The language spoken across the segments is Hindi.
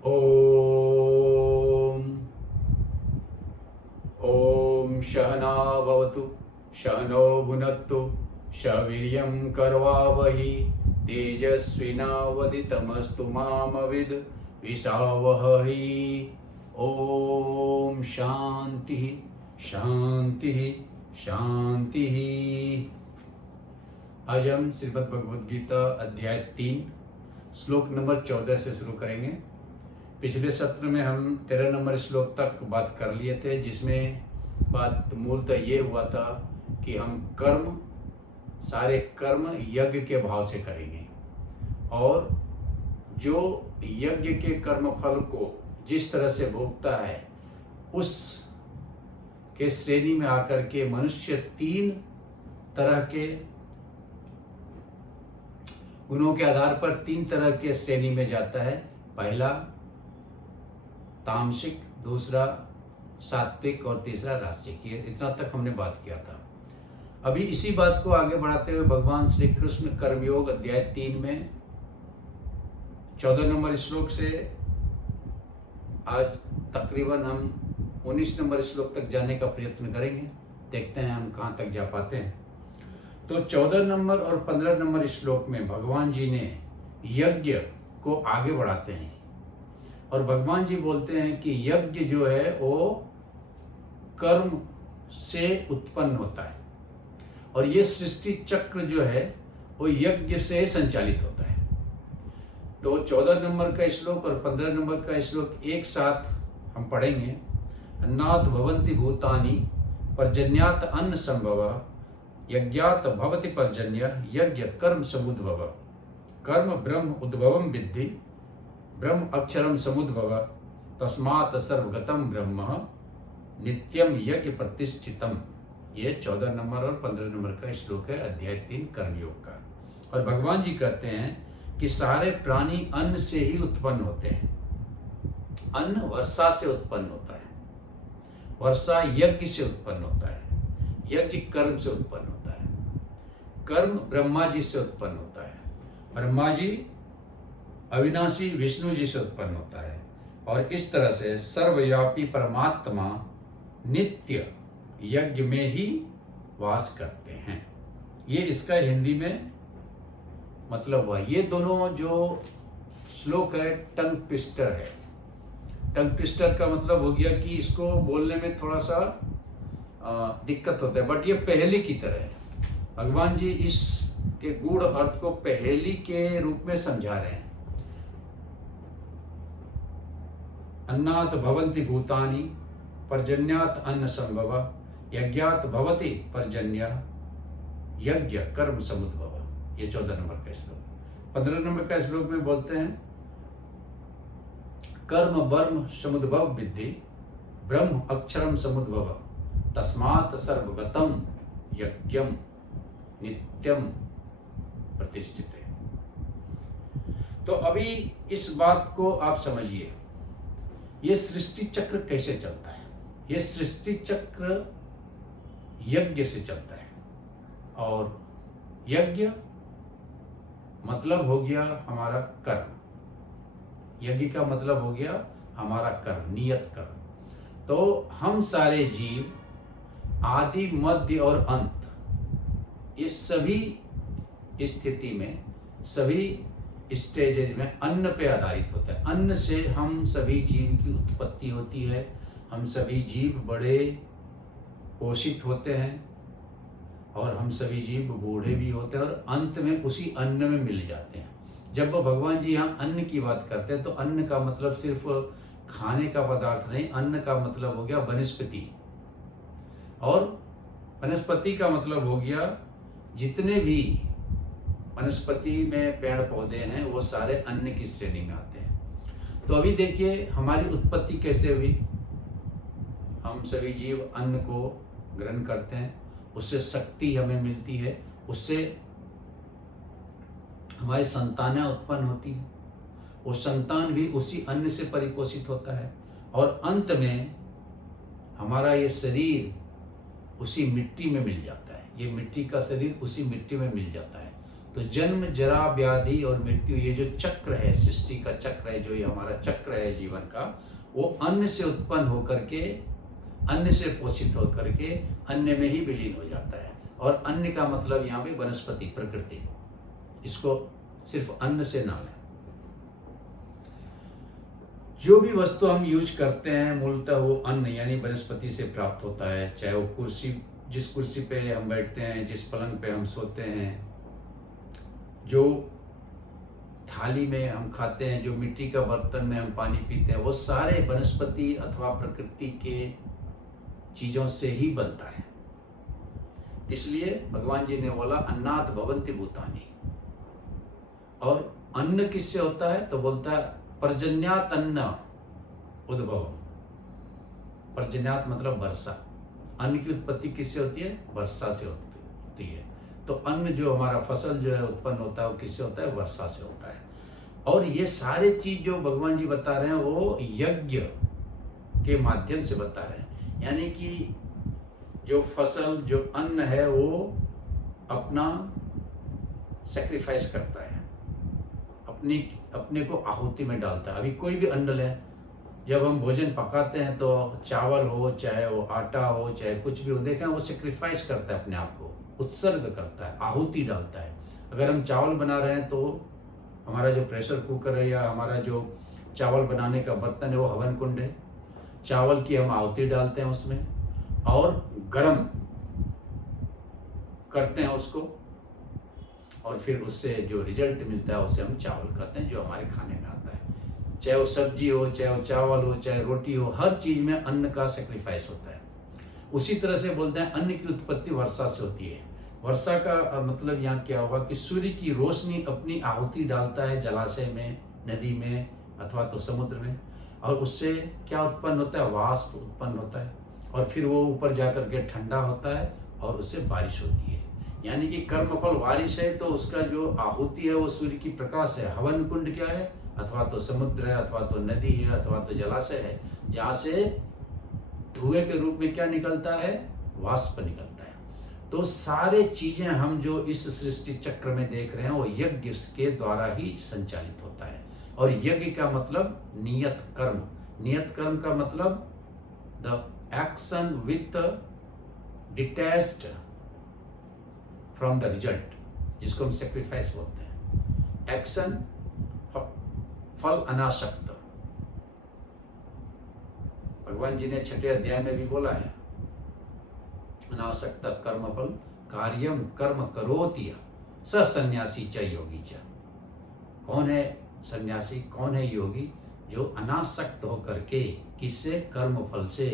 ॐ ॐ सहना भवतु सहनो भुनक्तु सवीर्यं करवावहि तेजस्विनावदितमस्तु मामविद् विषावहहि। ॐ शांति शांति शांति। आज हम श्रीमद् भगवद गीता अध्याय 3 श्लोक नंबर 14 से शुरू करेंगे। पिछले सत्र में हम 13 नंबर श्लोक तक बात कर लिए थे, जिसमें बात मूलतः ये हुआ था कि हम सारे कर्म यज्ञ के भाव से करेंगे, और जो यज्ञ के कर्म फल को जिस तरह से भोगता है उस के श्रेणी में आकर के मनुष्य 3 तरह के गुणों के आधार पर 3 तरह के श्रेणी में जाता है। पहला तामसिक, दूसरा सात्विक और तीसरा राजसिक। ये इतना तक हमने बात किया था। अभी इसी बात को आगे बढ़ाते हुए भगवान श्री कृष्ण कर्मयोग अध्याय 3 में 14 नंबर श्लोक से आज तकरीबन हम 19 नंबर श्लोक तक जाने का प्रयत्न करेंगे। देखते हैं हम कहाँ तक जा पाते हैं। तो 14 नंबर और 15 नंबर श्लोक में भगवान जी ने यज्ञ को आगे बढ़ाते हैं, और भगवान जी बोलते हैं कि यज्ञ जो है वो कर्म से उत्पन्न होता है, और ये सृष्टि चक्र जो है वो यज्ञ से संचालित होता है। तो 14 नंबर का श्लोक और 15 नंबर का श्लोक एक साथ हम पढ़ेंगे। अन्नात् भवन्ति भूतानि पर्जन्यात् अन्न संभव यज्ञात् भवति पर्जन्य यज्ञ कर्म समुद्भव कर्म ब्रह्म उद्भवम विद्धि ब्रह्म अक्षरम समुद्भव तस्मात् सर्वगतम ब्रह्म नित्यम यज्ञ प्रतिष्ठितम। ये 14 नंबर और 15 नंबर का श्लोक है अध्याय 3 कर्मयोग का। और भगवान जी कहते हैं कि सारे प्राणी अन्न से ही उत्पन्न होते हैं। अन्न वर्षा से उत्पन्न होता है, वर्षा यज्ञ से उत्पन्न होता है, यज्ञ कर्म से उत्पन्न होता है, कर्म ब्रह्मा जी से उत्पन्न होता है, ब्रह्मा जी अविनाशी विष्णु जी से उत्पन्न होता है, और इस तरह से सर्वव्यापी परमात्मा नित्य यज्ञ में ही वास करते हैं। ये इसका हिंदी में मतलब हुआ। ये दोनों जो श्लोक है टंग ट्विस्टर है। टंग ट्विस्टर का मतलब हो गया कि इसको बोलने में थोड़ा सा दिक्कत होता है, बट ये पहेली की तरह है। भगवान जी इसके गूढ़ अर्थ को पहेली के रूप में समझा रहे हैं। अन्नात् भवन्ति भूतानि पर्जन्यात् अन्न संभव यज्ञात् भवति पर्जन्य यज्ञ कर्म समुद्भव। ये 14 नंबर का श्लोक। 15 नंबर का श्लोक में बोलते हैं कर्म ब्रह्म समुद्भव विद्धि ब्रह्म अक्षरम समुद्भव तस्मात् सर्वगतम यज्ञम नित्यम प्रतिष्ठित। तो अभी इस बात को आप समझिए, ये सृष्टि चक्र कैसे चलता है। ये सृष्टि चक्र यज्ञ से चलता है, और यज्ञ मतलब हो गया हमारा कर्म। यज्ञ का मतलब हो गया हमारा कर्म, नियत कर्म। तो हम सारे जीव आदि मध्य और अंत, इस सभी स्थिति में, सभी स्टेजेज में अन्न पे आधारित होता है। अन्न से हम सभी जीव की उत्पत्ति होती है। हम सभी जीव बड़े पोषित होते हैं, और हम सभी जीव बूढ़े भी होते हैं, और अंत में उसी अन्न में मिल जाते हैं। जब भगवान जी यहाँ अन्न की बात करते हैं तो अन्न का मतलब सिर्फ खाने का पदार्थ नहीं, अन्न का मतलब हो गया वनस्पति, और वनस्पति का मतलब हो गया जितने भी वनस्पति में पेड़ पौधे हैं वो सारे अन्न की श्रेणी में आते हैं। तो अभी देखिए हमारी उत्पत्ति कैसे हुई। हम सभी जीव अन्न को ग्रहण करते हैं, उससे शक्ति हमें मिलती है, उससे हमारी संतानें उत्पन्न होती हैं, वो संतान भी उसी अन्न से परिपोषित होता है, और अंत में हमारा ये शरीर उसी मिट्टी में मिल जाता है। ये मिट्टी का शरीर उसी मिट्टी में मिल जाता है। तो जन्म, जरा, व्याधि और मृत्यु, ये जो चक्र है, सृष्टि का चक्र है, जो ये हमारा चक्र है जीवन का, वो अन्न से उत्पन्न होकर के, अन्न से पोषित होकर के अन्न में ही विलीन हो जाता है। और अन्न का मतलब यहाँ पे वनस्पति, प्रकृति, इसको सिर्फ अन्न से ना लें। जो भी वस्तु हम यूज करते हैं मूलतः वो अन्न यानी वनस्पति से प्राप्त होता है। चाहे वो कुर्सी, जिस कुर्सी पे हम बैठते हैं, जिस पलंग पे हम सोते हैं, जो थाली में हम खाते हैं, जो मिट्टी का बर्तन में हम पानी पीते हैं, वो सारे वनस्पति अथवा प्रकृति के चीजों से ही बनता है। इसलिए भगवान जी ने बोला अन्नात् भवन्ति भूतानि। और अन्न किससे होता है? तो बोलता है पर्जन्यात् अन्न उद्भवम्। पर्जन्यात् मतलब वर्षा। अन्न की उत्पत्ति किससे होती है? वर्षा से होती है। तो अन्न जो हमारा फसल जो है उत्पन्न होता है वो किससे होता है? वर्षा से होता है। और ये सारे चीज जो भगवान जी बता रहे हैं वो यज्ञ के माध्यम से बता रहे हैं। यानी कि जो फसल, जो अन्न है वो अपना सेक्रीफाइस करता है, अपने को आहुति में डालता है। अभी कोई भी अन्न लें, जब हम भोजन पकाते हैं तो चावल हो, चाहे वो आटा हो, चाहे कुछ भी हो, देखें वो सेक्रीफाइस करता है, अपने आप को उत्सर्ग करता है, आहुति डालता है। अगर हम चावल बना रहे हैं तो हमारा जो प्रेशर कुकर है या हमारा जो चावल बनाने का बर्तन है वो हवन कुंड है। चावल की हम आहुति डालते हैं उसमें और गरम करते हैं उसको, और फिर उससे जो रिजल्ट मिलता है उसे हम चावल कहते हैं, जो हमारे खाने में आता है। चाहे वो सब्जी हो, चाहे वो चावल हो, चाहे रोटी हो, हर चीज में अन्न का सेक्रीफाइस होता है। उसी तरह से बोलते हैं अन्न की उत्पत्ति वर्षा से होती है। वर्षा का मतलब यहाँ क्या हुआ कि सूर्य की रोशनी अपनी आहुति डालता है जलाशय में, नदी में अथवा तो समुद्र में, और उससे क्या उत्पन्न होता है? वाष्प उत्पन्न होता है, और फिर वो ऊपर जाकर के ठंडा होता है और उससे बारिश होती है। यानी कि कर्मफल बारिश है तो उसका जो आहुति है वो सूर्य की प्रकाश है। हवन कुंड क्या है? अथवा तो समुद्र है, अथवा तो नदी है, अथवा तो जलाशय है, जहाँ से धुएं के रूप में क्या निकलता है? वाष्प निकलता है। तो सारे चीजें हम जो इस सृष्टि चक्र में देख रहे हैं वो यज्ञ के द्वारा ही संचालित होता है। और यज्ञ का मतलब नियत कर्म। नियत कर्म का मतलब the action with detached from the result, जिसको हम सेक्रीफाइस बोलते हैं। एक्शन, फल अनासक्त। भगवान जी ने 6ठे अध्याय में भी बोला है अनासक्त कर्मफल कार्यम कर्म करोति स सन्यासी च योगी च। कौन है सन्यासी, कौन है योगी? जो अनासक्त होकर के किससे? कर्म फल से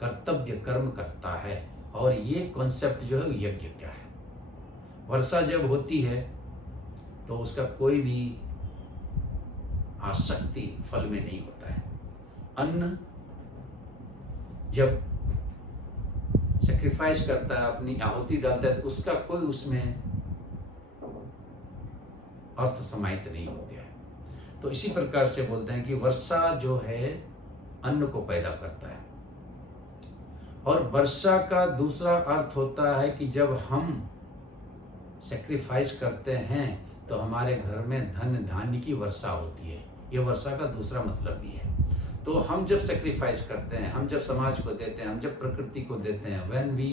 कर्तव्य कर्म करता है। और ये कॉन्सेप्ट जो है यज्ञ क्या है? वर्षा जब होती है तो उसका कोई भी आसक्ति फल में नहीं होता है। अन्न जब सेक्रीफाइस करता है, अपनी आहुति डालता है, तो उसका कोई उसमें अर्थ समाहित नहीं होता है। तो इसी प्रकार से बोलते हैं कि वर्षा जो है अन्न को पैदा करता है। और वर्षा का दूसरा अर्थ होता है कि जब हम सेक्रीफाइस करते हैं तो हमारे घर में धन धान्य की वर्षा होती है। ये वर्षा का दूसरा मतलब भी है। तो हम जब सेक्रीफाइस करते हैं, हम जब समाज को देते हैं, हम जब प्रकृति को देते हैं, when we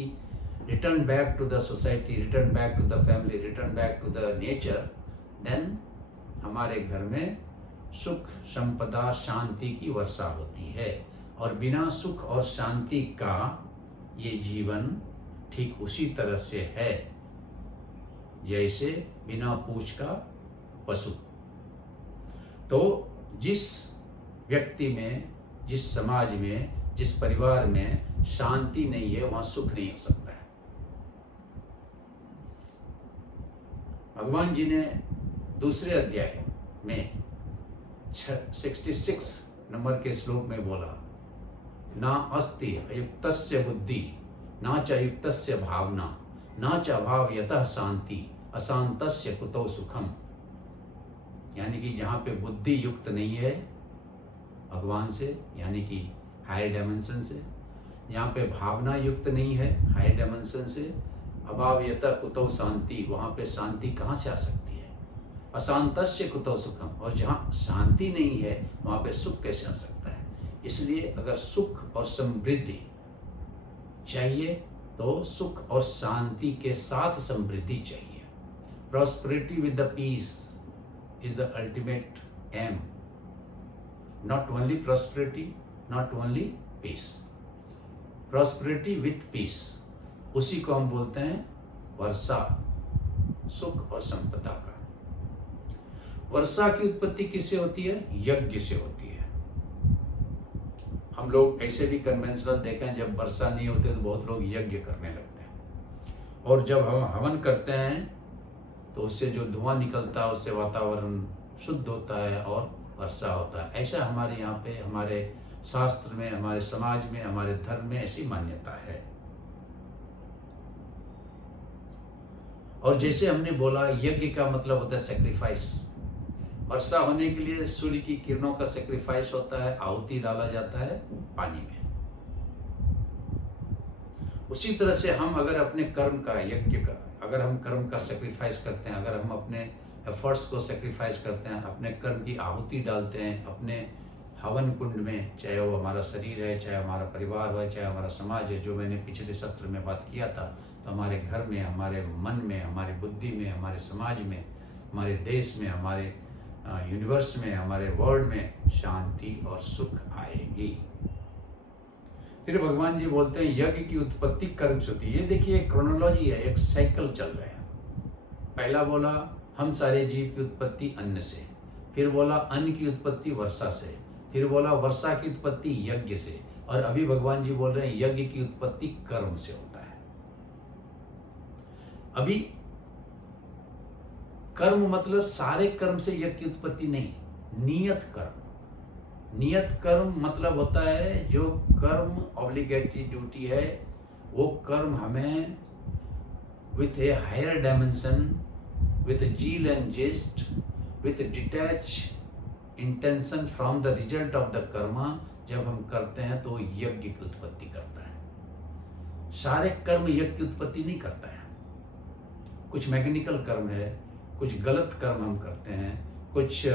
return back to the society, return back to the family, return back to the nature, then हमारे घर में सुख, संपदा, शांति की वर्षा होती है। और बिना सुख और शांति का ये जीवन ठीक उसी तरह से है जैसे बिना पूंछ का पशु। तो जिस व्यक्ति में, जिस समाज में, जिस परिवार में शांति नहीं है वहां सुख नहीं हो सकता है। भगवान जी ने दूसरे अध्याय में 66 नंबर के श्लोक में बोला, ना अस्ति अयुक्तस्य बुद्धि, ना च युक्तस्य भावना, ना च अभावयतः शांति, अशांतस्य कुतो सुखम। यानी कि जहाँ पे बुद्धि युक्त नहीं है भगवान से, यानी कि हायर डायमेंशन से, जहाँ पे भावना युक्त नहीं है हायर डायमेंशन से, अभावयत कुतो शांति, वहाँ पे शांति कहाँ से आ सकती है? अशांतस्य कुतो सुखम, और जहाँ शांति नहीं है वहाँ पे सुख कैसे आ सकता है? इसलिए अगर सुख और समृद्धि चाहिए तो सुख और शांति के साथ समृद्धि चाहिए। Prosperity with the peace is the ultimate aim, not only prosperity, not only peace, prosperity with peace, उसी को हम बोलते हैं वर्षा, सुख और संपदा का। वर्षा की उत्पत्ति किससे होती है? यज्ञ से होती है। हम लोग ऐसे भी कन्वेंशनल देखें, जब वर्षा नहीं होती तो बहुत लोग यज्ञ करने लगते हैं, और जब हम हवन करते हैं तो उससे जो धुआं निकलता है उससे वातावरण शुद्ध होता है और वर्षा होता है। ऐसा हमारे यहाँ पे, हमारे शास्त्र में, हमारे समाज में, हमारे धर्म में ऐसी मान्यता है। और जैसे हमने बोला, यज्ञ का मतलब होता है सेक्रीफाइस। वर्षा होने के लिए सूर्य की किरणों का सेक्रीफाइस होता है, आहुति डाला जाता है पानी में। उसी तरह से हम अगर अपने कर्म का, यज्ञ का, अगर हम कर्म का सेक्रीफाइस करते हैं, अगर हम अपने एफर्ट्स को सेक्रीफाइस करते हैं, अपने कर्म की आहुति डालते हैं अपने हवन कुंड में, चाहे वो हमारा शरीर है, चाहे हमारा परिवार है, चाहे हमारा समाज है, जो मैंने पिछले सत्र में बात किया था, तो हमारे घर में, हमारे मन में, हमारी बुद्धि में, हमारे समाज में, हमारे देश में, हमारे यूनिवर्स में, हमारे वर्ल्ड में शांति और सुख आएगी। फिर भगवान जी बोलते हैं यज्ञ की उत्पत्ति कर्म से होती है। ये देखिए क्रोनोलॉजी है, एक साइकिल चल रहा है। पहला बोला हम सारे जीव की उत्पत्ति अन्न से, फिर बोला अन्न की उत्पत्ति वर्षा से, फिर बोला वर्षा की उत्पत्ति यज्ञ से, और अभी भगवान जी बोल रहे हैं यज्ञ की उत्पत्ति कर्म से होता है। अभी कर्म मतलब सारे कर्म से यज्ञ की उत्पत्ति नहीं, नियत कर्म। नियत कर्म मतलब होता है जो कर्म ऑब्लिगेटरी ड्यूटी है, वो कर्म हमें with a higher dimension, with zeal and zest, with detach intention from the result of the karma, जब हम करते हैं तो यज्ञ की उत्पत्ति करता है। सारे कर्म यज्ञ की उत्पत्ति नहीं करता है। कुछ मैकेनिकल कर्म है, कुछ गलत कर्म हम करते हैं, कुछ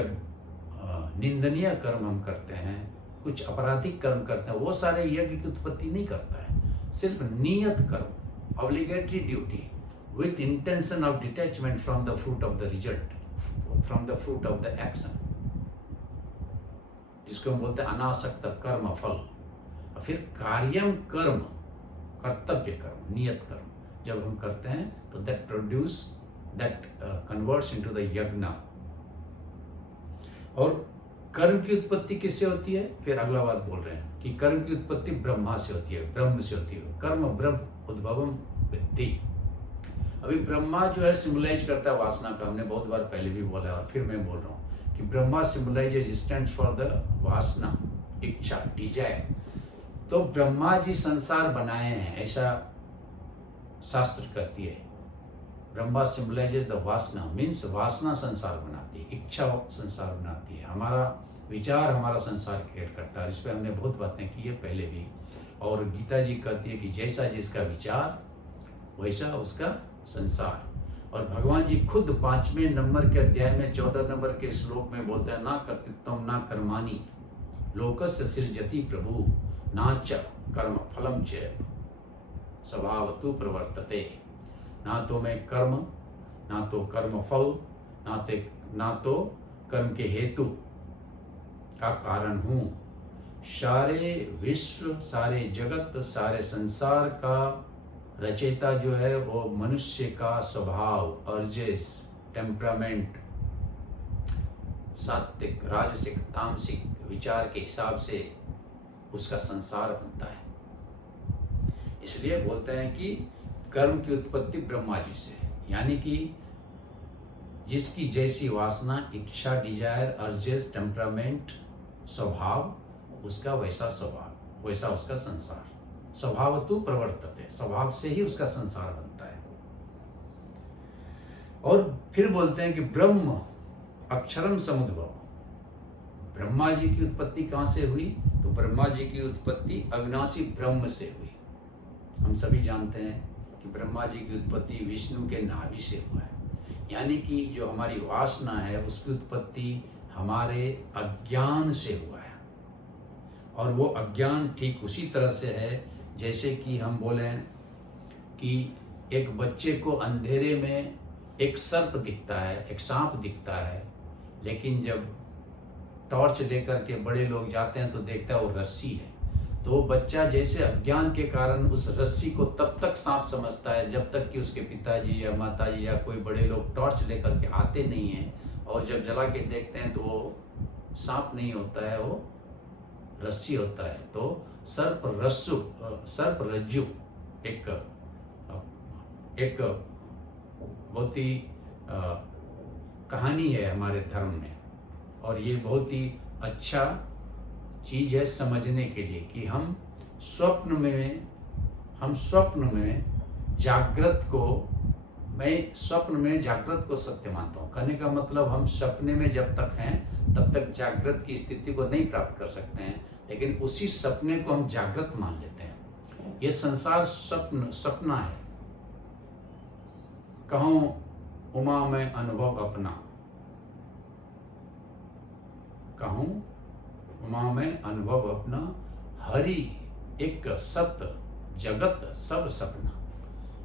निंदनीय कर्म हम करते हैं, कुछ आपराधिक कर्म करते हैं, वो सारे यज्ञ की उत्पत्ति नहीं करता है। सिर्फ नियत कर्म, obligatory duty with intention of detachment from the fruit of the result, from the fruit of the action, जिसको हम बोलते हैं अनासक्त कर्म फल। फिर कार्यम कर्म, कर्तव्य कर्म, नियत कर्म जब हम करते हैं तो that produce, that converts into the यज्ञ। और कर्म की उत्पत्ति किससे होती है? फिर अगला बात बोल रहे हैं कि कर्म की उत्पत्ति ब्रह्मा से होती है, ब्रह्म से होती है। कर्म ब्रह्म उद्भवम विद्धि। अभी ब्रह्मा जो है सिम्बलाइज करता है वासना का, हमने बहुत बार पहले भी बोला और फिर मैं बोल रहा हूँ कि Brahma symbolise stands for the वासना, इच्छा, डिजायर। तो ब्रह्मा जी संसार बनाए हैं, ऐसा शास्त्र कहती है। ब्रह्मा सिम्बलाइजेज द वासना, मीन्स वासना संसार बनाती है, इच्छा संसार बनाती है, हमारा विचार हमारा संसार क्रिएट करता है। इस पर हमने बहुत बातें की है पहले भी। और गीता जी कहती है कि जैसा जिसका विचार वैसा उसका संसार। और भगवान जी खुद 5वें नंबर के अध्याय में 14 नंबर के श्लोक में बोलते हैं, ना कर्तृत्वम ना कर्माणि लोकस्य सृजति प्रभु ना च कर्म फलम च स्वभावतु प्रवर्तते। ना तो मैं कर्म, ना तो कर्म फल, ना तो कर्म के हेतु का कारण हूँ। सारे विश्व, सारे जगत, सारे संसार का रचयिता जो है वो मनुष्य का स्वभाव, अर्जेस, टेम्परामेंट, सात्विक, राजसिक, तामसिक विचार के हिसाब से उसका संसार बनता है। इसलिए बोलते हैं कि कर्म की उत्पत्ति ब्रह्मा जी से, यानी कि जिसकी जैसी वासना, इच्छा, डिजायर, अर्जेस, टेम्परामेंट, स्वभाव, उसका वैसा स्वभाव, वैसा उसका संसार। स्वभावतु प्रवर्तते, स्वभाव से ही उसका संसार बनता है। और फिर बोलते हैं कि ब्रह्म अक्षरम समुद्भव। ब्रह्मा जी की उत्पत्ति कहाँ से हुई? तो ब्रह्मा जी की उत्पत्ति अविनाशी ब्रह्म से हुई। हम सभी जानते हैं कि कि ब्रह्मा जी की उत्पत्ति विष्णु के नाभि से हुआ है। यानी कि जो हमारी वासना है उसकी उत्पत्ति हमारे अज्ञान से हुआ है। और वो अज्ञान ठीक उसी तरह से है जैसे कि हम बोलें कि एक बच्चे को अंधेरे में एक सर्प दिखता है, एक सांप दिखता है, लेकिन जब टॉर्च लेकर के बड़े लोग जाते हैं तो देखता है वो रस्सी है। तो वो बच्चा जैसे अज्ञान के कारण उस रस्सी को तब तक सांप समझता है जब तक कि उसके पिताजी या माताजी या कोई बड़े लोग टॉर्च लेकर के आते नहीं हैं, और जब जला के देखते हैं तो वो सांप नहीं होता है, वो रस्सी होता है। तो सर्प रज्जु एक बहुत ही कहानी है हमारे धर्म में, और ये बहुत ही अच्छा चीज है समझने के लिए कि हम स्वप्न में जागृत को, मैं स्वप्न में जागृत को सत्य मानता हूँ। कहने का मतलब हम सपने में जब तक हैं तब तक जागृत की स्थिति को नहीं प्राप्त कर सकते हैं, लेकिन उसी सपने को हम जागृत मान लेते हैं। ये संसार सपना है। कहूँ उमा में अनुभव अपना, कहूँ उमा में अनुभव अपना, हरि एक सत्य जगत सब सपना।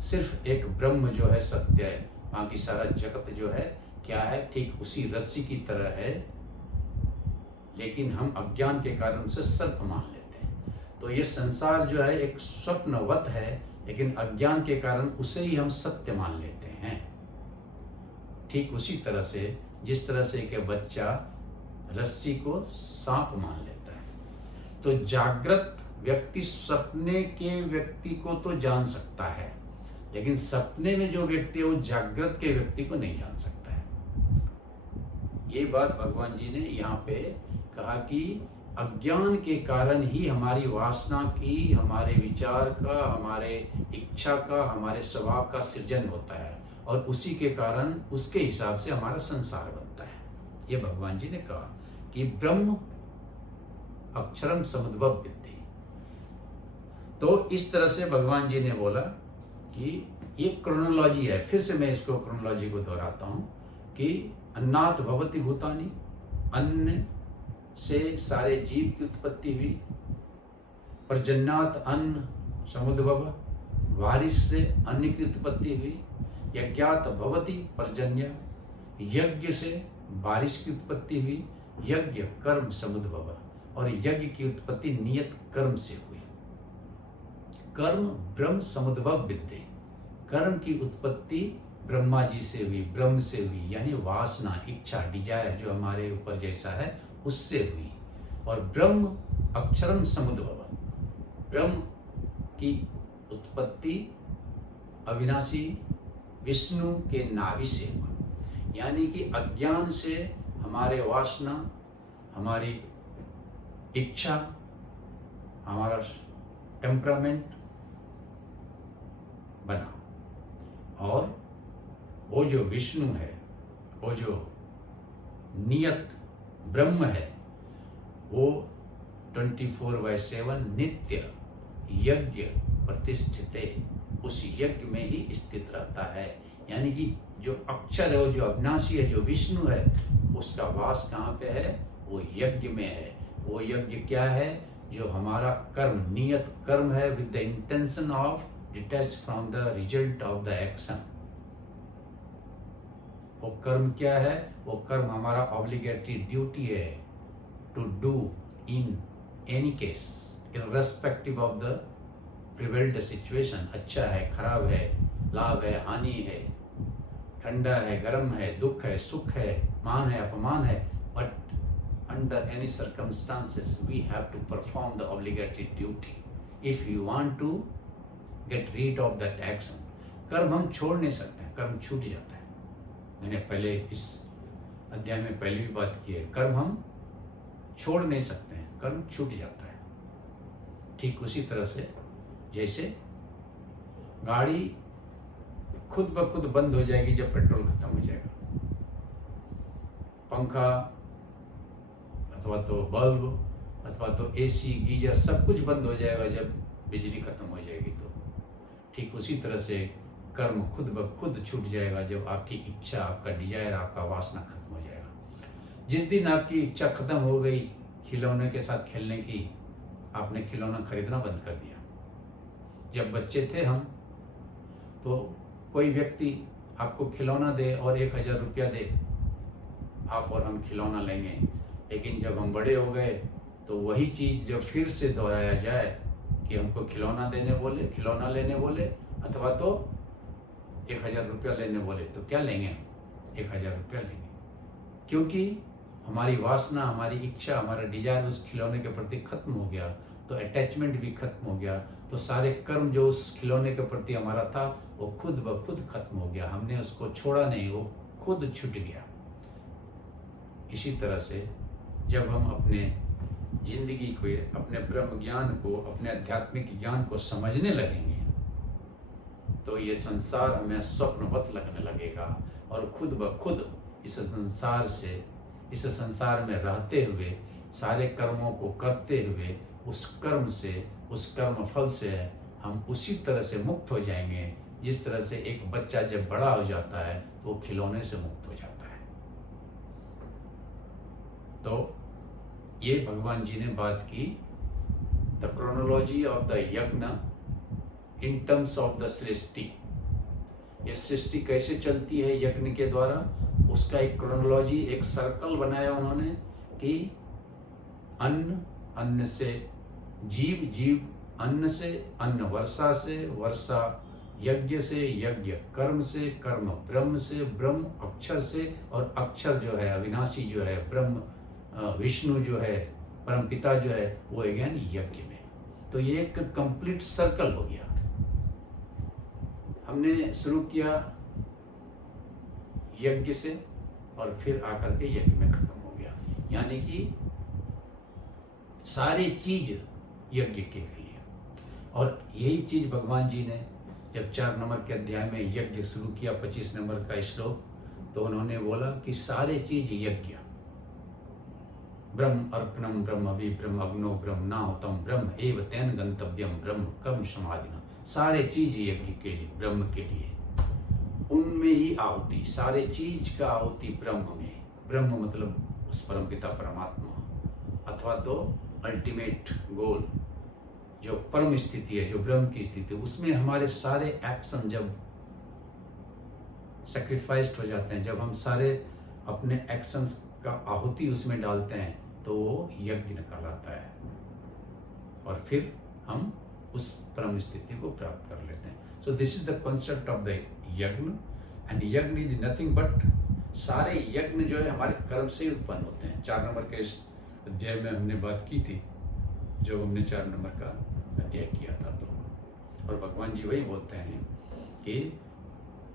सिर्फ एक ब्रह्म जो है सत्य है, बाकी सारा जगत जो है क्या है, ठीक उसी रस्सी की तरह है, लेकिन हम अज्ञान के कारण उसे सर्प मान लेते हैं। तो ये संसार जो है एक स्वप्नवत है, लेकिन अज्ञान के कारण उसे ही हम सत्य मान लेते हैं। ठीक उसी तरह से जिस तरह से एक बच्चा रस्सी को सांप मान लेता है। तो जागृत व्यक्ति सपने के व्यक्ति को तो जान सकता है, लेकिन सपने में जो व्यक्ति है वो जागृत के व्यक्ति को नहीं जान सकता है। ये बात भगवान जी ने यहाँ पे कहा कि अज्ञान के कारण ही हमारी वासना की, हमारे विचार का, हमारे इच्छा का, हमारे स्वभाव का सृजन होता है, और उसी के कारण उसके हिसाब से हमारा संसार बनता है। ये भगवान जी ने कहा कि ब्रह्म अक्षरम समुद्भव विद्धि। तो इस तरह से भगवान जी ने बोला कि ये क्रोनोलॉजी है। फिर से मैं इसको क्रोनोलॉजी को दोहराता हूँ कि अन्नात् भवति भूतानि, अन्न से सारे जीव की उत्पत्ति हुई। पर्जन्यात् अन्न समुद्भव, बारिश से अन्न की उत्पत्ति हुई। यज्ञात् भवति पर्जन्य, यज्ञ से बारिश की उत्पत्ति हुई। यज्ञ कर्म समुद्भव, और यज्ञ की उत्पत्ति नियत कर्म से हुई। कर्म ब्रह्म समुद्भव विद्ये, कर्म की उत्पत्ति ब्रह्मा जी से हुई, ब्रह्म से हुई, यानी वासना, इच्छा, डिजायर जो हमारे ऊपर जैसा है उससे हुई। और ब्रह्म अक्षरम समुद्भव, ब्रह्म की उत्पत्ति अविनाशी विष्णु के नाभि से हुआ। यानी कि अज्ञान से हमारे वासना, हमारी इच्छा, हमारा टेम्परामेंट बना, और वो जो विष्णु है, वो जो नियत ब्रह्म है, वो 24/7 नित्य यज्ञ प्रतिष्ठित उस यज्ञ में ही स्थित रहता है। यानी कि जो अक्षर है, वो जो अविनाशी है, जो विष्णु है, उसका वास कहाँ पे है? वो यज्ञ में है। वो यज्ञ क्या है? जो हमारा कर्म, नियत कर्म है, with the intention of detach from the result of the action. वो कर्म क्या है? वो कर्म हमारा ऑब्लिगेटरी ड्यूटी है to do in any case, irrespective of the prevailed situation. अच्छा है, खराब है, लाभ है, हानि है, ठंडा है, गर्म है, दुख है, सुख है, मान है, अपमान है, but under any circumstances we have to perform the obligatory duty if you want to get rid of that action. कर्म हम छोड़ नहीं सकते हैं, कर्म छूट जाता है। मैंने पहले इस अध्याय में पहले भी बात की है, कर्म हम छोड़ नहीं सकते हैं, कर्म छूट जाता है। ठीक उसी तरह से जैसे गाड़ी खुद ब खुद बंद हो जाएगी जब पेट्रोल खत्म हो जाएगा, पंखा अथवा तो बल्ब अथवा तो एसी, गीजर सब कुछ बंद हो जाएगा जब बिजली खत्म हो जाएगी। तो ठीक उसी तरह से कर्म खुद ब खुद छूट जाएगा जब आपकी इच्छा, आपका डिजायर, आपका वासना खत्म हो जाएगा। जिस दिन आपकी इच्छा खत्म हो गई खिलौने के साथ खेलने की, आपने खिलौना खरीदना बंद कर दिया। जब बच्चे थे हम, तो कोई व्यक्ति आपको खिलौना दे और 1000 रुपया दे, आप और हम खिलौना लेंगे। लेकिन जब हम बड़े हो गए तो वही चीज़ जब फिर से दोहराया जाए कि हमको खिलौना लेने बोले अथवा तो 1000 रुपया लेने बोले, तो क्या लेंगे हम? 1000 रुपया लेंगे, क्योंकि हमारी वासना, हमारी इच्छा, हमारा डिजायर उस खिलौने के प्रति खत्म हो गया, तो अटैचमेंट भी खत्म हो गया, तो सारे कर्म जो उस खिलौने के प्रति हमारा था वो खुद ब खुद खत्म हो गया। हमने उसको छोड़ा नहीं, वो खुद छूट गया। इसी तरह से जब हम अपने जिंदगी को, अपने ब्रह्म ज्ञान को, अपने आध्यात्मिक ज्ञान को समझने लगेंगे, तो ये संसार हमें स्वप्नवत लगने लगेगा और खुद ब खुद इस संसार में रहते हुए, सारे कर्मों को करते हुए, उस कर्म फल से हम उसी तरह से मुक्त हो जाएंगे जिस तरह से एक बच्चा जब बड़ा हो जाता है तो वो खिलौने से मुक्त हो जाता है। तो ये भगवान जी ने बात की, द क्रोनोलॉजी ऑफ द यज्ञ इन टर्म्स ऑफ द सृष्टि। ये सृष्टि कैसे चलती है यज्ञ के द्वारा, उसका एक क्रोनोलॉजी, एक सर्कल बनाया उन्होंने कि अन्न से जीव, जीव अन्न से, अन्न वर्षा से, वर्षा यज्ञ से, यज्ञ कर्म से, कर्म ब्रह्म से, ब्रह्म अक्षर से, और अक्षर जो है अविनाशी जो है ब्रह्म, विष्णु जो है परमपिता जो है, वो अगेन यज्ञ में। तो ये एक कंप्लीट सर्कल हो गया। हमने शुरू किया यज्ञ से और फिर आकर के यज्ञ में खत्म हो गया, यानी कि सारी चीज यज्ञ के लिए। और यही चीज भगवान जी ने जब 4 नंबर के अध्याय में यज्ञ शुरू किया, 25 नंबर का श्लोक, तो उन्होंने बोला कि सारे चीज यज्ञ, ब्रह्म अर्पणम ब्रह्म अभि ब्रह्म अग्नो ब्रह्म नाहुतम ब्रह्म एव तेन गंतव्यम ब्रह्म कर्म समाधिना। सारे चीज यज्ञ के लिए, ब्रह्म के लिए, उनमें ही आहुति, सारे चीज का आहुति ब्रह्म में। ब्रह्म मतलब उस परमपिता परमात्मा, अथवा तो अल्टीमेट गोल, जो परम स्थिति है, जो ब्रह्म की स्थिति, उसमें हमारे सारे एक्शन जब सेक्रीफाइस्ड हो जाते हैं, जब हम सारे अपने एक्शंस का आहुति उसमें डालते हैं, तो वो यज्ञ कहलाता है, और फिर हम उस परम स्थिति को प्राप्त कर लेते हैं। So this is the concept of the यज्ञ, एंड यज्ञ इज नथिंग बट, सारे यज्ञ जो है हमारे कर्म से ही उत्पन्न होते हैं। 4 नंबर के इस अध्याय में हमने बात की थी, जब हमने 4 नंबर का अध्याय किया था, तो और भगवान जी वही बोलते हैं कि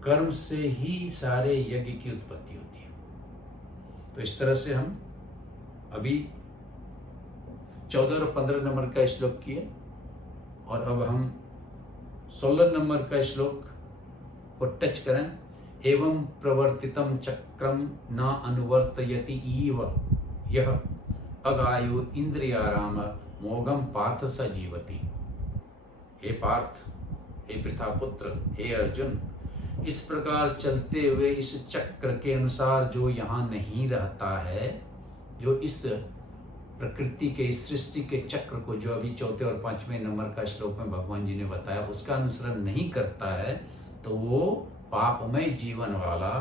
कर्म से ही सारे यज्ञ की उत्पत्ति होती है। तो इस तरह से हम अभी 14 और 15 नंबर का श्लोक किए, और अब हम 16 नंबर का श्लोक को टच करें। एवं प्रवर्तितम चक्रम न अनुवर्तयति इव यह अगायु इंद्रियाराम मोगम पार्थ स जीवति। हे पार्थ, हे पृथा पुत्र, हे अर्जुन, इस प्रकार चलते हुए इस चक्र के अनुसार जो यहाँ नहीं रहता है, जो इस प्रकृति के, इस सृष्टि के चक्र को, जो अभी 4 और 5वें नंबर का श्लोक में भगवान जी ने बताया, उसका अनुसरण नहीं करता है, तो वो पापमय जीवन वाला,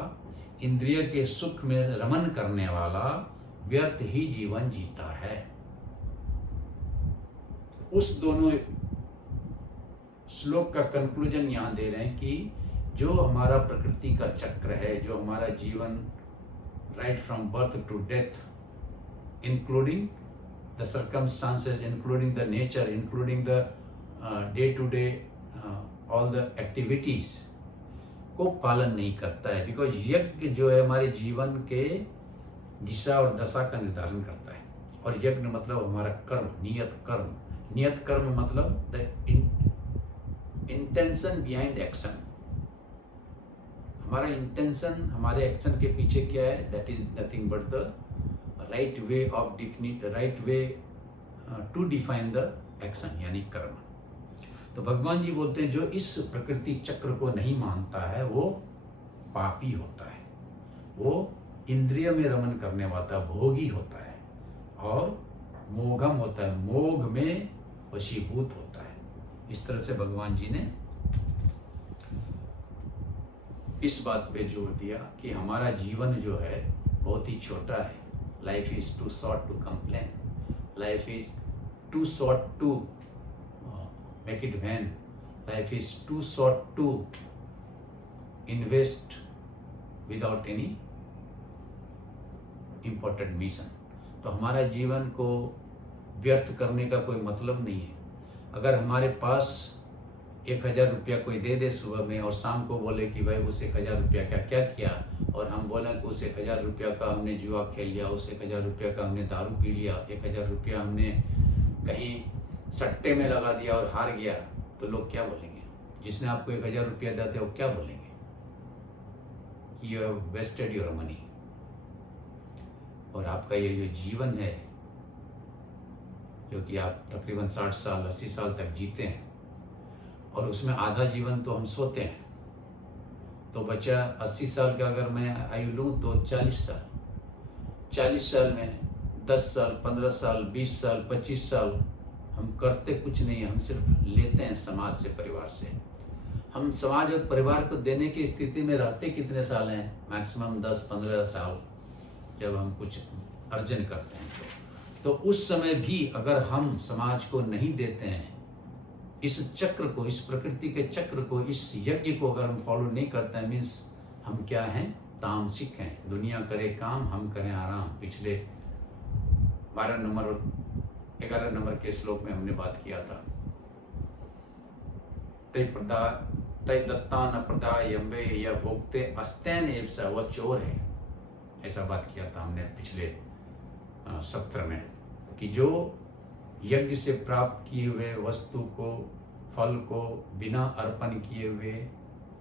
इंद्रिय के सुख में रमन करने वाला व्यर्थ ही जीवन जीता है। उस दोनों श्लोक का कंक्लूजन यहाँ दे रहे हैं कि जो हमारा प्रकृति का चक्र है, जो हमारा जीवन right from birth to death, including the circumstances, including the nature, including the day to day all the activities को पालन नहीं करता है। बिकॉज यज्ञ जो है हमारे जीवन के दिशा और दशा का निर्धारण करता है, और यज्ञ मतलब हमारा कर्म, नियत कर्म। नियत कर्म मतलब द इंटेंशन बिहाइंड एक्शन। हमारा इंटेंशन, हमारे एक्शन के पीछे क्या है, that is nothing but the right way to define the action, यानी कर्म। तो भगवान जी बोलते हैं जो इस प्रकृति चक्र को नहीं मानता है वो पापी होता है, वो इंद्रिय में रमन करने वाला भोगी होता है और मोघम होता है, मोघ में वशीभूत होता है। इस तरह से भगवान जी ने इस बात पे जोर दिया कि हमारा जीवन जो है बहुत ही छोटा है। Life is too short to complain, life is too short to make it vain, life is too short to invest without any important mission. तो हमारा जीवन को व्यर्थ करने का कोई मतलब नहीं है। अगर हमारे पास 1000 रुपया कोई दे दे सुबह में और शाम को बोले कि भाई उस 1000 रुपया का क्या किया, और हम बोलें कि उस 1000 रुपया का हमने जुआ खेल लिया, उस 1000 रुपया का हमने दारू पी लिया, 1000 रुपया हमने कहीं सट्टे में लगा दिया और हार गया, तो लोग क्या बोलेंगे? जिसने आपको 1000 रुपया देते वो क्या बोलेंगे कि you have wasted your money. और आपका ये जो जीवन है जो कि आप तकरीबन 60 साल 80 साल तक जीते हैं और उसमें आधा जीवन तो हम सोते हैं, तो बचा 80 साल का अगर मैं आयु लूँ तो 40 साल में 10 साल 15 साल 20 साल 25 साल हम करते कुछ नहीं, हम सिर्फ लेते हैं समाज से, परिवार से। हम समाज और परिवार को देने की स्थिति में रहते कितने साल हैं? मैक्सिमम 10-15 साल जब हम कुछ अर्जन करते हैं तो उस समय भी अगर हम समाज को नहीं देते हैं, इस चक्र को, इस प्रकृति के चक्र को, इस यज्ञ को अगर हम फॉलो नहीं करते हैं, मीन्स हम क्या हैं? तामसिक हैं। दुनिया करे काम, हम करें आराम। पिछले 12 नंबर और 11 नंबर के श्लोक में हमने बात किया था, तय दत्ता न प्रदायम्बे या भोगते अस्तैन एव स, वह चोर है। ऐसा बात किया था हमने पिछले सत्र में कि जो यज्ञ से प्राप्त किए हुए वस्तु को, फल को बिना अर्पण किए हुए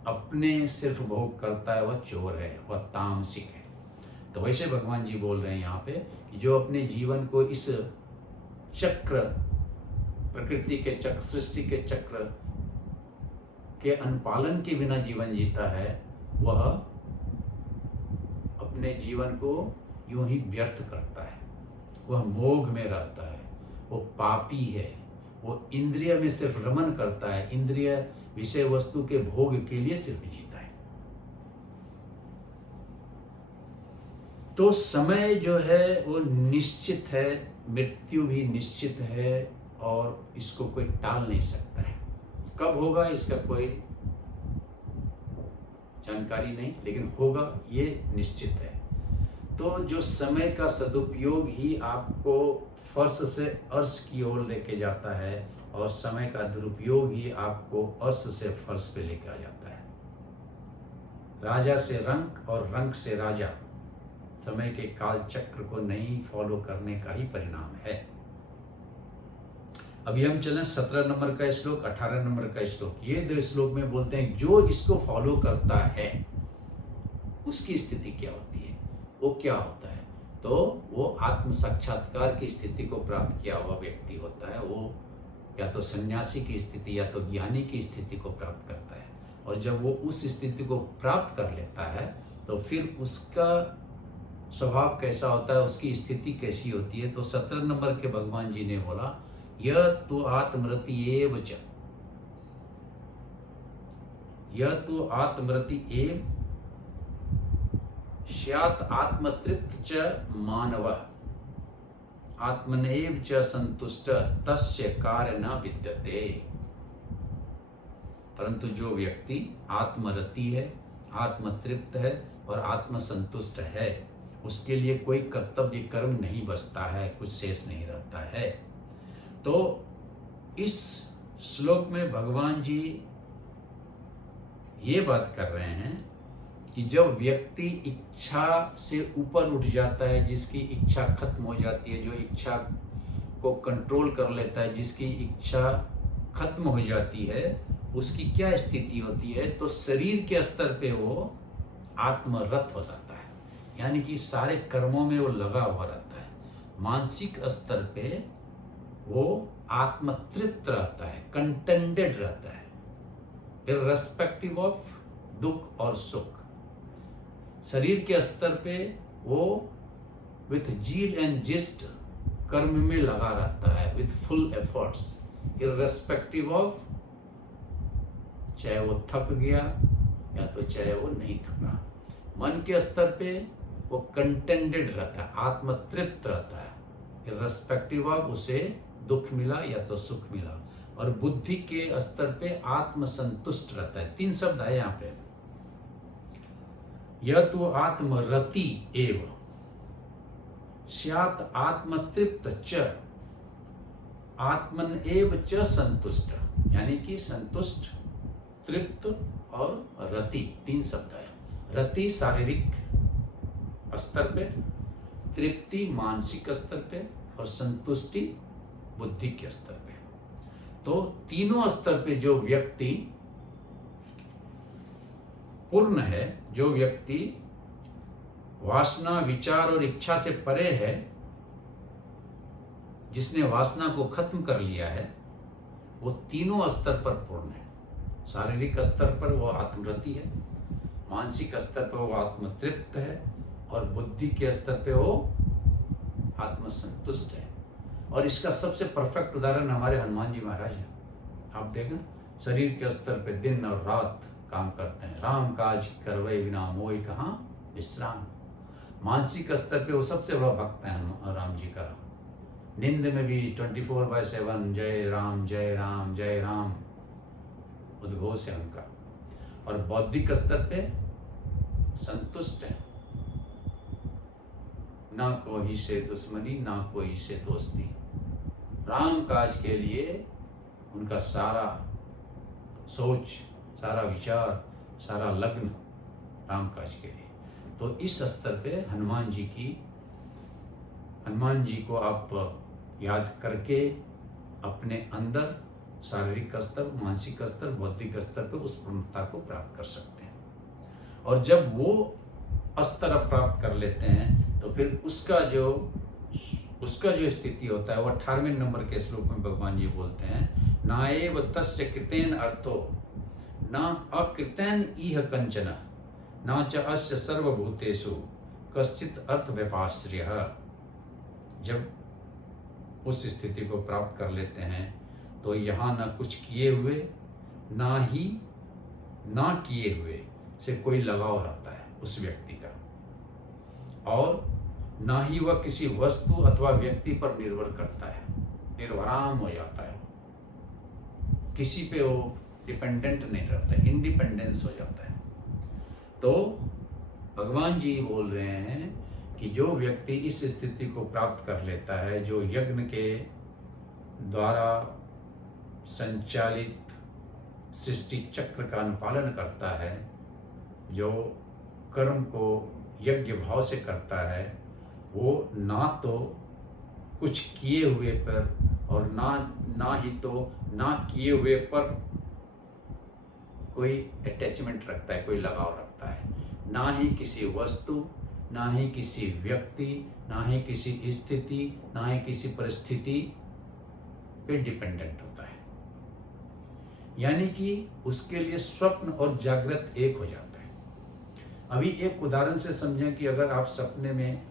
अपने सिर्फ भोग करता है, वह चोर है, वह तामसिक है। तो वैसे भगवान जी बोल रहे हैं यहाँ पे कि जो अपने जीवन को इस चक्र, प्रकृति के चक्र, सृष्टि के चक्र के अनुपालन के बिना जीवन जीता है, वह अपने जीवन को यूं ही व्यर्थ करता है, वह मोह में रहता है, वो पापी है, वो इंद्रिय में सिर्फ रमन करता है, इंद्रिय विषय वस्तु के भोग के लिए सिर्फ जीता है। तो समय जो है वो निश्चित है, मृत्यु भी निश्चित है और इसको कोई टाल नहीं सकता है। कब होगा इसका कोई जानकारी नहीं, लेकिन होगा ये निश्चित है। तो जो समय का सदुपयोग ही आपको फर्श से अर्श की ओर लेके जाता है और समय का दुरुपयोग ही आपको अर्श से फर्श पे लेके आ जाता है। राजा से रंक और रंक से राजा, समय के काल चक्र को नहीं फॉलो करने का ही परिणाम है। अभी हम चलें 17 नंबर का श्लोक, 18 नंबर का श्लोक। ये दो श्लोक में बोलते हैं जो इसको फॉलो करता है उसकी स्थिति क्या होती है, वो क्या होता है। तो वो आत्म साक्षात्कार की स्थिति को प्राप्त किया हुआ व्यक्ति होता है। वो या तो सन्यासी की स्थिति या तो ज्ञानी की स्थिति को प्राप्त करता है। और जब वो उस स्थिति को प्राप्त कर लेता है तो फिर उसका स्वभाव कैसा होता है, उसकी स्थिति कैसी होती है। तो 17 नंबर के भगवान जी ने बोला, यह तो आत्मरति एव च, यह तो आत्मरति एव स्यात् आत्मतृप्त च मानवः आत्मनैव च संतुष्ट तस्य कार्य न विद्यते। परंतु जो व्यक्ति आत्मरति है, आत्मतृप्त है और आत्मसंतुष्ट है, उसके लिए कोई कर्तव्य कर्म नहीं बचता है, कुछ शेष नहीं रहता है। तो इस श्लोक में भगवान जी ये बात कर रहे हैं कि जब व्यक्ति इच्छा से ऊपर उठ जाता है, जिसकी इच्छा खत्म हो जाती है, जो इच्छा को कंट्रोल कर लेता है, जिसकी इच्छा खत्म हो जाती है, उसकी क्या स्थिति होती है। तो शरीर के स्तर पे वो आत्मरत हो जाता है, यानी कि सारे कर्मों में वो लगा हुआ रहता है। मानसिक स्तर पे वो आत्मतृप्त रहता है, कंटेंटेड रहता है, इर्रेस्पेक्टिव ऑफ दुख और सुख। शरीर के स्तर पे वो विथ जील एंड जिस्ट कर्म में लगा रहता है, with full efforts, irrespective of चाहे वो थक गया या तो चाहे वो नहीं थका। मन के स्तर पे वो कंटेंटेड रहता है, आत्मतृप्त रहता है, इर्रेस्पेक्टिव ऑफ उसे दुख मिला या तो सुख मिला। और बुद्धि के स्तर पे आत्मसंतुष्ट रहता है। 3 शब्द है यहाँ पे। यह तो आत्मरति एव स्यात् आत्मतृप्त च आत्मन एव च संतुष्ट, यानी कि संतुष्ट, तृप्त और रति 3 शब्द है। रति शारीरिक स्तर पे, तृप्ति मानसिक स्तर पे और संतुष्टि बुद्धि के स्तर पे। तो तीनों स्तर पे जो व्यक्ति पूर्ण है, जो व्यक्ति वासना, विचार और इच्छा से परे है, जिसने वासना को खत्म कर लिया है, वो तीनों स्तर पर पूर्ण है। शारीरिक स्तर पर वो आत्मरति है, मानसिक स्तर पर वो आत्मतृप्त है और बुद्धि के स्तर पे वो आत्मसंतुष्ट है। और इसका सबसे परफेक्ट उदाहरण हमारे हनुमान जी महाराज हैं। आप देखें, शरीर के स्तर पे दिन और रात काम करते हैं, राम काज करवै बिना मोहि कहाँ विश्राम। मानसिक स्तर पे वो सबसे बड़ा भक्त है राम जी का। नींद में भी 24/7 जय राम जय राम जय राम उद्घोष है उनका। और बौद्धिक स्तर पे संतुष्ट है, ना कोई से दुश्मनी ना कोई से दोस्ती। राम काज के लिए उनका सारा सोच, सारा विचार, सारा लग्न राम काज के लिए। तो इस स्तर पे हनुमान जी को आप याद करके अपने अंदर शारीरिक स्तर, मानसिक स्तर, बौद्धिक स्तर पे उस पूर्णता को प्राप्त कर सकते हैं। और जब वो स्तर प्राप्त कर लेते हैं तो फिर उसका जो स्थिति होता है वो 18वें नंबर के श्लोक में भगवान जी बोलते हैं, नाएव तस्य कृतेन अर्थो ना अकृतेन इह कंचन ना च अस्य सर्वभूतेषु कश्चित अर्थ व्यपाश्रयः। जब उस स्थिति को प्राप्त कर लेते हैं तो यहाँ ना कुछ किए हुए ना किए हुए से कोई लगाव रहता है उस व्यक्ति का, और ना ही वह किसी वस्तु अथवा व्यक्ति पर निर्भर करता है, निर्भराम हो जाता है, किसी पे वो डिपेंडेंट नहीं रहता, इंडिपेंडेंस हो जाता है। तो भगवान जी बोल रहे हैं कि जो व्यक्ति इस स्थिति को प्राप्त कर लेता है, जो यज्ञ के द्वारा संचालित सृष्टि चक्र का अनुपालन करता है, जो कर्म को यज्ञ भाव से करता है, वो ना तो कुछ किए हुए पर और ना किए हुए पर कोई अटैचमेंट रखता है, कोई लगाव रखता है, ना ही किसी वस्तु, ना ही किसी व्यक्ति, ना ही किसी स्थिति, ना ही किसी परिस्थिति पे डिपेंडेंट होता है। यानी कि उसके लिए स्वप्न और जागृत एक हो जाता है। अभी एक उदाहरण से समझें कि अगर आप सपने में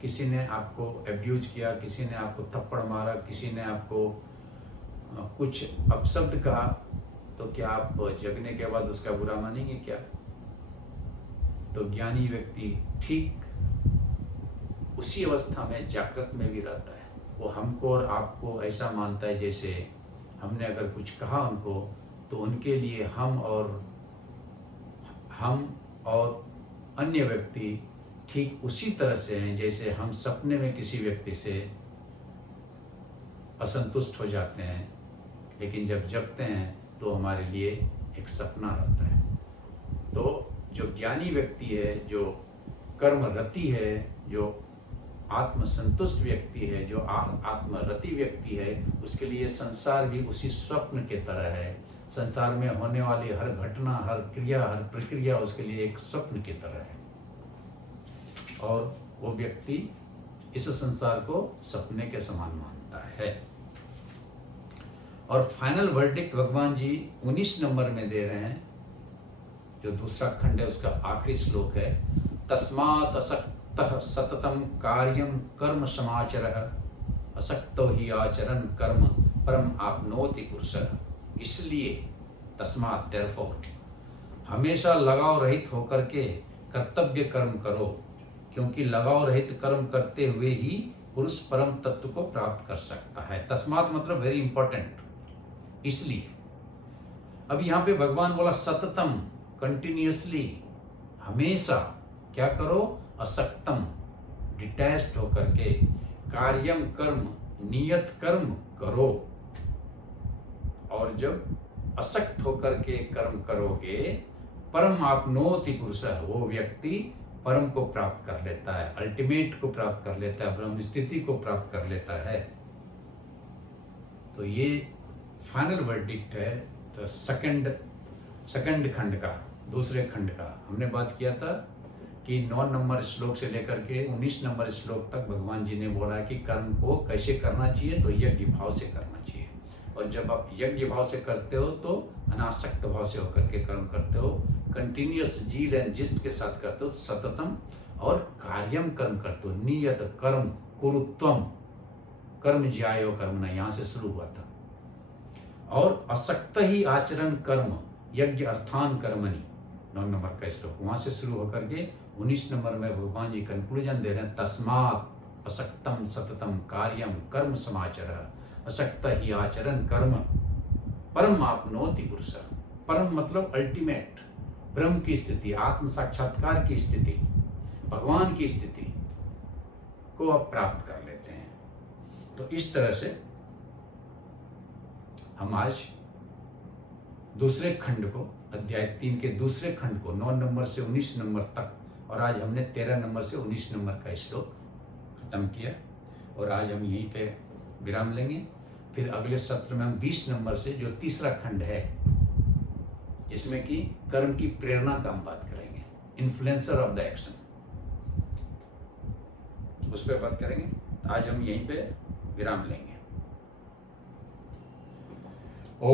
किसी ने आपको एब्यूज किया, किसी ने आपको थप्पड़ मारा, किसी ने आपको कुछ अपशब्द कहा, तो क्या आप जगने के बाद उसका बुरा मानेंगे क्या? तो ज्ञानी व्यक्ति ठीक उसी अवस्था में जागृत में भी रहता है। वो हमको और आपको ऐसा मानता है जैसे हमने अगर कुछ कहा उनको, तो उनके लिए हम और अन्य व्यक्ति ठीक उसी तरह से हैं जैसे हम सपने में किसी व्यक्ति से असंतुष्ट हो जाते हैं, लेकिन जब जगते हैं तो हमारे लिए एक सपना रहता है। तो जो ज्ञानी व्यक्ति है, जो कर्मरति है, जो आत्मसंतुष्ट व्यक्ति है, जो आत्मरति व्यक्ति है, उसके लिए संसार भी उसी स्वप्न के तरह है। संसार में होने वाली हर घटना, हर क्रिया, हर प्रक्रिया उसके लिए एक स्वप्न की तरह है। और वो व्यक्ति इस संसार को सपने के समान मानता है। और फाइनल वर्डिक्ट भगवान जी 19 नंबर में दे रहे हैं, जो दूसरा खंड है उसका आखिरी श्लोक है, तस्मात् असक्तः सततम कार्यम कर्म समाचरः असक्तो ही आचरण कर्म परम आपनोति पुरुषः। इसलिए तस्मात् देयरफॉर हमेशा लगाव रहित होकर के कर्तव्य कर्म करो, क्योंकि लगाव रहित कर्म करते हुए ही पुरुष परम तत्व को प्राप्त कर सकता है। तस्मात् मतलब वेरी इंपॉर्टेंट, इसलिए। अब यहाँ पे भगवान बोला सततम, कंटिन्यूअसली, हमेशा क्या करो, असक्तम, डिटैच्ड होकर के, कार्यम कर्म, नियत कर्म करो। और जब असक्त होकर के कर्म करोगे, परम आपनोति पुरुष, वो व्यक्ति परम को प्राप्त कर लेता है, अल्टीमेट को प्राप्त कर लेता है, ब्रह्म स्थिति को प्राप्त कर लेता है। तो ये फाइनल वर्डिक्ट है। तो सेकंड खंड का, दूसरे खंड का हमने बात किया था कि 9 नंबर श्लोक से लेकर के 19 नंबर श्लोक तक भगवान जी ने बोला कि कर्म को कैसे करना चाहिए, तो यज्ञ भाव से करना चाहिए। और जब आप यज्ञ भाव से करते हो तो अनासक्त भाव से होकर के कर्म करते हो, कंटिन्यूअस जील एंड जिस्ट के साथ करते हो, सततम, और कार्यम कर्म करते हो, नियत कर्म कुरुत्वम, कर्म ज्यायो कर्म न, यहाँ से शुरू हुआ था। और असक्त ही आचरण कर्म यज्ञ अर्थान कर्मणि, 9 नंबर का श्लोक, वहां से शुरू होकर के 19 नंबर में भगवान जी कंक्लूजन दे रहे हैं, तस्मात् असक्तम सततम कार्यम कर्म समाचरः असक्त ही आचरण कर्म परम आपनोति पुरुष। परम मतलब अल्टीमेट, ब्रह्म की स्थिति, आत्म साक्षात्कार की स्थिति, भगवान की स्थिति को आप प्राप्त कर लेते हैं। तो इस तरह से हम आज दूसरे खंड को, अध्याय 3 के दूसरे खंड को 9 नंबर से 19 नंबर तक, और आज हमने 13 नंबर से 19 नंबर का श्लोक खत्म किया। और आज हम यहीं पे विराम लेंगे। फिर अगले सत्र में हम 20 नंबर से, जो तीसरा खंड है, जिसमें कि कर्म की प्रेरणा का हम बात करेंगे, इन्फ्लुएंसर ऑफ द एक्शन, उस पर बात करेंगे। आज हम यहीं पे विराम लेंगे। ओ